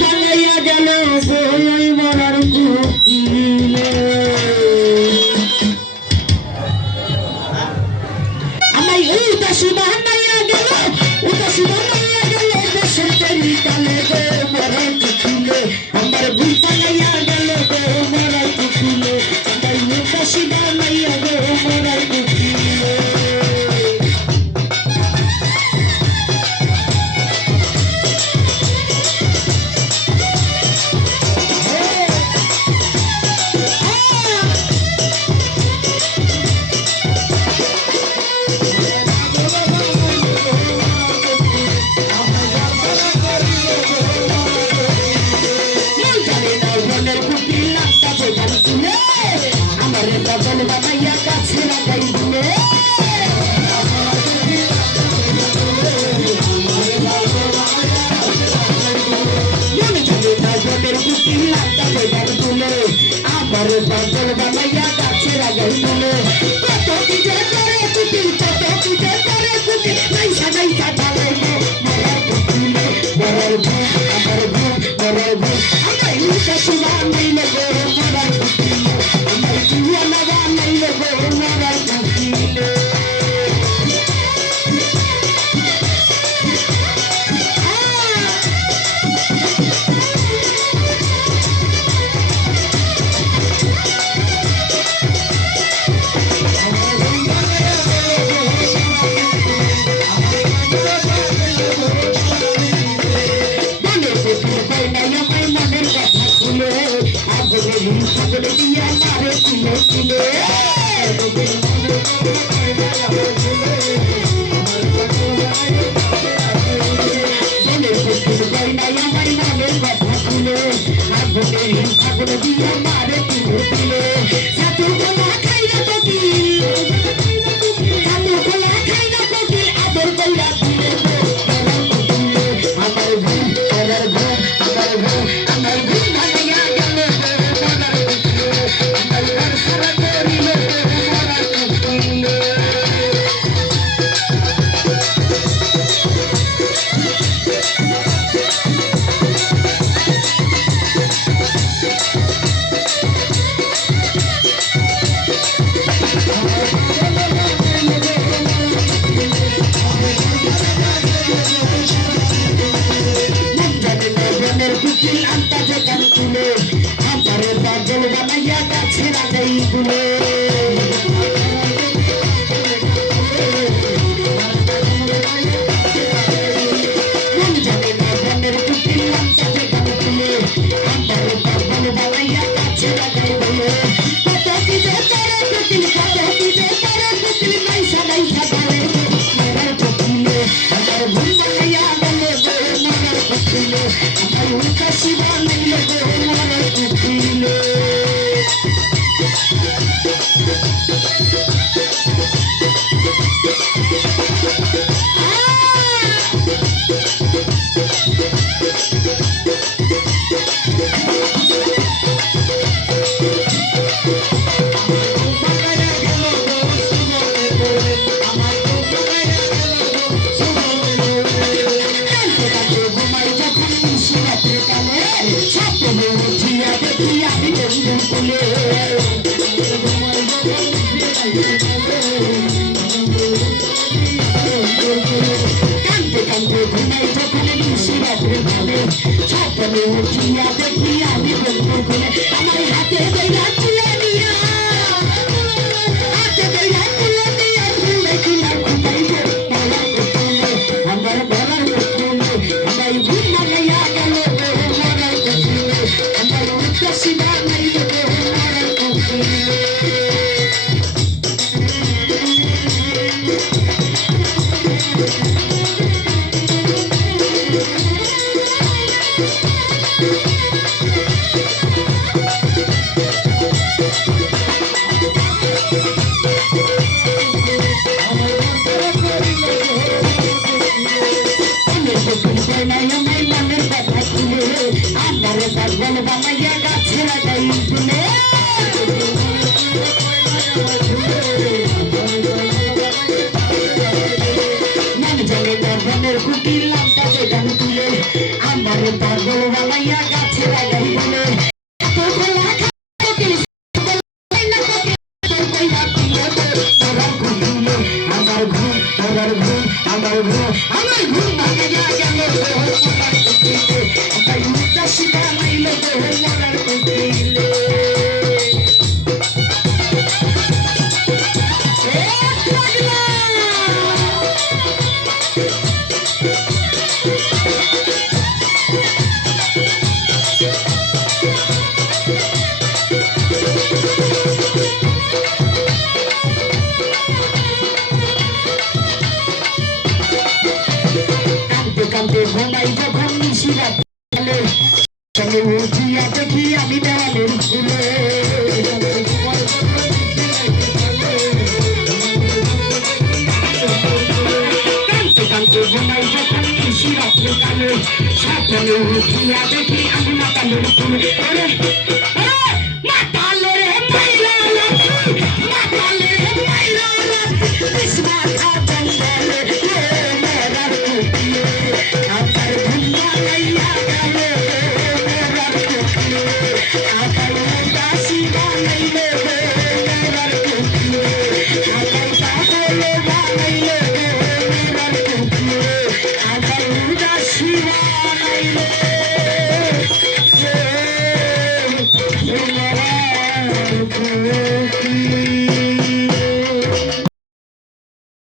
বানাইয়া গেল বই মরার কুকিলে আমায় উদাসী বানাইয়া গেল উদাসী বানাইয়া গেল দেশের তৈরি কালে গো মরার কুকিলে আমার ভুল বানাইয়া গেল গো মরার কুকিলে আমায় উদাসী বানাইয়া গো মরার কুকিলে পাগল বানাইয়া গাছের আগাই তুলে কত কি যে করে কুকিল কত কি যে করে কুকিল নাইসা নাইসা ঢালে গো মরার কুকিলে মরার ভূম আমার ভূম মরার ভূম আমার উদাসী বানাইলে গো মরার কুকিলে আমার জীবন বানাইলে গো মরার কুকিলে পাগল বানাইয়া গাছে লাগাই বলে এত খোলা খাতে আমার ঘুম আমার ঘুম আমার ঘুম আমার ঘুম ভাঙে গেল মরার কুটিলে তাই উদাসী বানাইল দেহ মরার কুটিলে কান্দে ঘুমাই যখন নিশিরাত গেলে সঙ্গে উঠিয়া দেখি আমি দেওয়ালের ফুলে কান্দে কান্দে ঘুমাই যখন নিশিরাত গেলে সকালে উঠিয়া দেখি আমি মাতালের ফুলে